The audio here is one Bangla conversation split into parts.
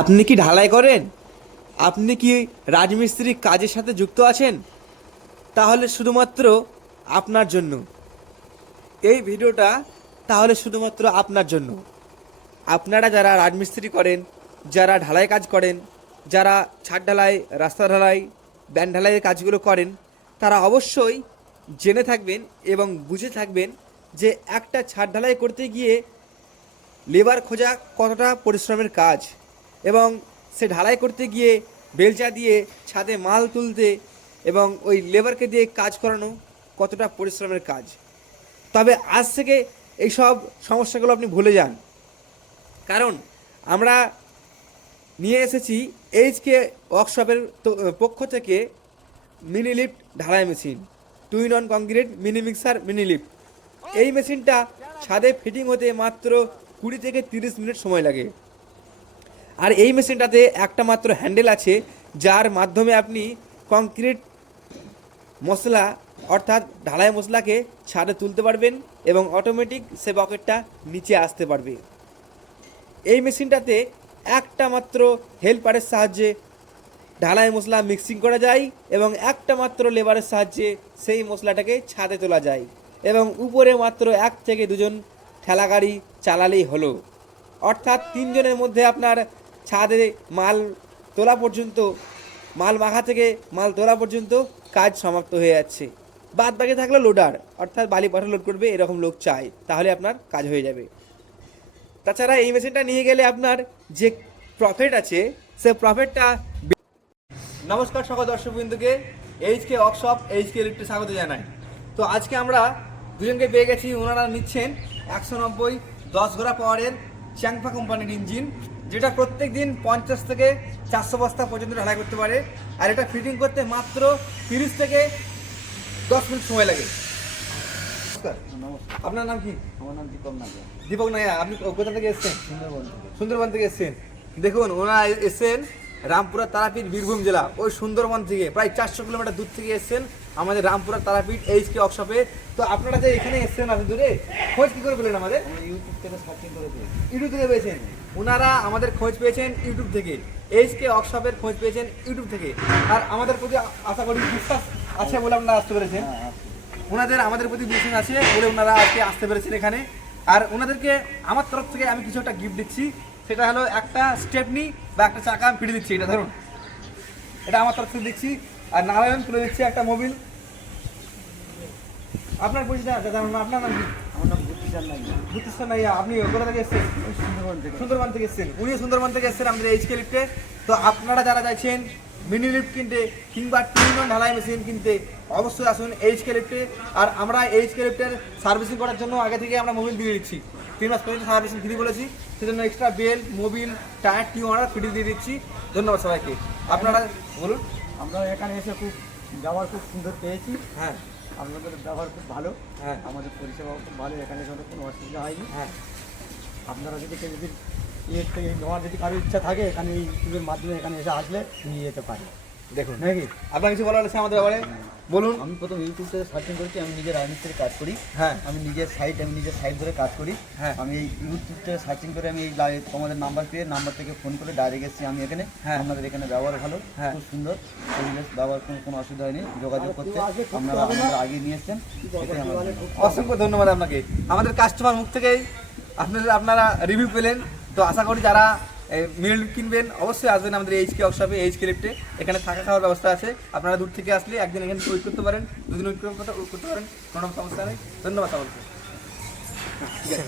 আপনি কি ঢালাই করেন? আপনি কি রাজমিস্ত্রি কাজের সাথে যুক্ত আছেন? তাহলে শুধুমাত্র আপনার জন্য এই ভিডিওটা, তাহলে শুধুমাত্র আপনার জন্য। আপনারা যারা রাজমিস্ত্রি করেন, যারা ঢালাই কাজ করেন, যারা ছাদ ঢালাই, রাস্তা ঢালাই, ব্যান ঢালাইয়ের কাজগুলো করেন, তারা অবশ্যই জেনে থাকবেন এবং বুঝে থাকবেন যে একটা ছাদ ঢালাই করতে গিয়ে লেবার খোঁজা কতটা পরিশ্রমের কাজ, এবং সে ঢালাই করতে গিয়ে বেলচা দিয়ে ছাদে মাল তুলতে এবং ওই লেবারকে দিয়ে কাজ করানো কতটা পরিশ্রমের কাজ। তবে আজ থেকে এইসব সমস্যাগুলো আপনি ভুলে যান, কারণ আমরা নিয়ে এসেছি এইচকে ওয়ার্কশপের পক্ষ থেকে মিনি লিফট ঢালাই machine, 2-in-1 concrete mini mixer mini lift. এই মেশিনটা ছাদে ফিটিং হতে মাত্র 20 থেকে 30 মিনিট সময় লাগে। আর এই মেশিনটাতে একটা মাত্র হ্যান্ডেল আছে, যার মাধ্যমে আপনি কংক্রিট মশলা অর্থাৎ ঢালাই মশলাকে ছাদে তুলতে পারবেন এবং অটোমেটিক সে বকেটটা নিচে আসতে পারবে। এই মেশিনটাতে একটা মাত্র হেল্পারের সাহায্যে ঢালাই মশলা মিক্সিং করা যায় এবং একটা মাত্র লেবারের সাহায্যে সেই মশলাটাকে ছাদে তোলা যায়, এবং উপরে মাত্র 1 থেকে 2 জন ঠেলা গাড়ি চালালেই হলো। অর্থাৎ 3 জনের মধ্যে আপনার ছাদে মাল তোলা পর্যন্ত, মাল মাখা থেকে মাল তোলা পর্যন্ত কাজ সমাপ্ত হয়ে যাচ্ছে। বাদ বাকি থাকলে লোডার, অর্থাৎ বালি পাথর লোড করবে এরকম লোক চাই, তাহলে আপনার কাজ হয়ে যাবে। তাছাড়া এই মেশিনটা নিয়ে গেলে আপনার যে প্রফিট আছে, সে প্রফিটটা। নমস্কার সকল দর্শকবৃন্দকে, এইচকে ওয়ার্কশপ, এইচকে ইলেকট্রিক স্বাগত জানাই। তো আজকে আমরা দুজনকে পেয়ে গেছি, ওনারা নিচ্ছেন 190 10 ঘোড়া পাওয়ারের চ্যাংফা কোম্পানির ইঞ্জিন, যেটা প্রত্যেক দিন 50 থেকে 400 বস্তা পর্যন্ত ঢালাই করতে পারে। আর এটা ফিটিং করতে মাত্র 30 থেকে 10 মিনিট সময় লাগে। আপনার নাম কি? আমার নাম দীপক নাগা। দীপক নাইয়া। আপনি কোথা থেকে এসছেন? সুন্দরবন থেকে। সুন্দরবন থেকে এসছেন। দেখুন, ওনারা এসছেন রামপুরা তারাপীঠ, বীরভূম জেলা, ওই সুন্দরবন থেকে প্রায় 400 কিলোমিটার দূর থেকে এসছেন আমাদের রামপুরা তারাপীঠ এইচকে ওয়ার্কশপে। তো আপনারা যে এখানে এসছেন এত দূরে, খোঁজ কী করে পেলেন আমাদের? ইউটিউব থেকে সার্চিং করে পেয়েছি। ইউটিউব থেকে পেয়েছেন? ওনারা আমাদের খোঁজ পেয়েছেন ইউটিউব থেকে, এইচকে ওয়ার্কশপের খোঁজ পেয়েছেন ইউটিউব থেকে। আর আমাদের প্রতি আশা করি বিশ্বাস আছে বলে আপনারা আসতে পেরেছেন। ওনাদের আমাদের প্রতি বিশ্বাস আছে বলে ওনারা আজকে আসতে পেরেছেন এখানে। আর ওনাদেরকে আমার তরফ থেকে আমি কিছু একটা গিফট দিচ্ছি, সেটা হলো একটা স্টেপনি বা একটা চাকা আমি ফিরে দিচ্ছি। এটা ধরুন, এটা আমার তরফ থেকে দিচ্ছি। আর নারায়ণ তুলে দিচ্ছি একটা মোবিল। আপনার পরিচিত আপনার নাম কি? আমার নাম বুদ্ধিচান নাগা। বুদ্ধিচান নাইয়া। আপনি কোথা থেকে এসছেন? সুন্দরবন থেকে। সুন্দরবন থেকে এসছেন। উনিও সুন্দরবন থেকে এসছেন আমাদের এইচকে লিফটে। তো আপনারা যারা চাইছেন মিনি লিফট কিনতে কিংবা 2-in-1 ঢালাই মেশিন কিনতে, অবশ্যই আসুন এইচকে লিফটে। আর আমরা এইচকে লিফটের সার্ভিসিং করার জন্য আগে থেকে আমরা মোবিল দিয়ে দিচ্ছি। 3 মাস পর্যন্ত সার্ভিসিং ফ্রি বলেছি, সেজন্য এক্সট্রা বেল, মোবিল, টায়ার, টিউ আমরা ফ্রি দিয়ে দিচ্ছি। ধন্যবাদ সবাইকে। আপনারা বলুন। আমরা এখানে এসে খুব ব্যবহার খুব সুন্দর পেয়েছি। হ্যাঁ, আপনাদের ব্যবহার খুব ভালো। হ্যাঁ, আমাদের পরিষেবাও খুব ভালো। এখানে কোনো অসুবিধা হয়নি। হ্যাঁ। আপনারা যদি কেউ যদি নেওয়ার যদি কারোর ইচ্ছা থাকে, এখানে এই ইউটিউবের মাধ্যমে এখানে এসে আসলে নিয়ে যেতে পারে। দেখুন, নাকি আপনার কিছু বলার আছে আমাদের ব্যাপারে? বলুন। আমি প্রথম ইউটিউব থেকে সার্চিং করেছি। আমি নিজের রাজমিস্ত্রি কাজ করি। হ্যাঁ, আমি নিজের সাইট ধরে কাজ করি। হ্যাঁ। আমি এই ইউটিউব থেকে সার্চিং করে আমি এই তোমাদের নাম্বার পেয়ে নাম্বার থেকে ফোন করে ডাইরেক্ট এসেছি আমি এখানে। হ্যাঁ। আপনাদের এখানে ব্যবহার ভালো, হ্যাঁ। খুব সুন্দর পরিবেশ, ব্যবহার কোনো অসুবিধা হয়নি। যোগাযোগ করতে আপনারা আমাদের আগে নিয়ে এসছেন, এটাই আমার জন্য। অসংখ্য ধন্যবাদ আপনাকে। আমাদের কাস্টমার মুখ থেকেই আপনারা রিভিউ পেলেন। তো আশা করি যারা মিল কিনবেন অবশ্যই আসবেন আমাদের এইচকে ওয়ার্কশপে, এইচকে লিফটে। এখানে থাকা খাওয়ার ব্যবস্থা আছে। আপনারা দূর থেকে আসলে একদিন এখানে ওয়েট করতে পারেন, 2 দিন ওয়েট করতে পারেন, কোনো সমস্যা নেই। ধন্যবাদ সকলকে। ঠিক আছে।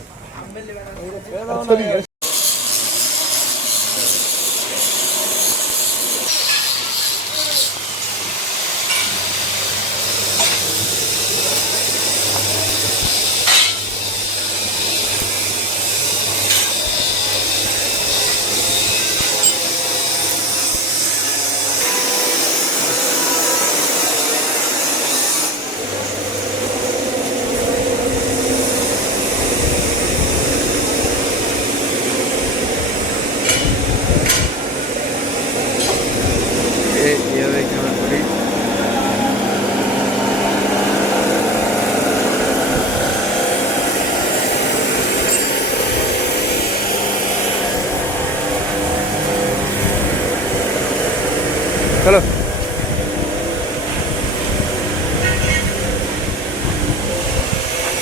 চলো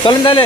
চলেন তাহলে।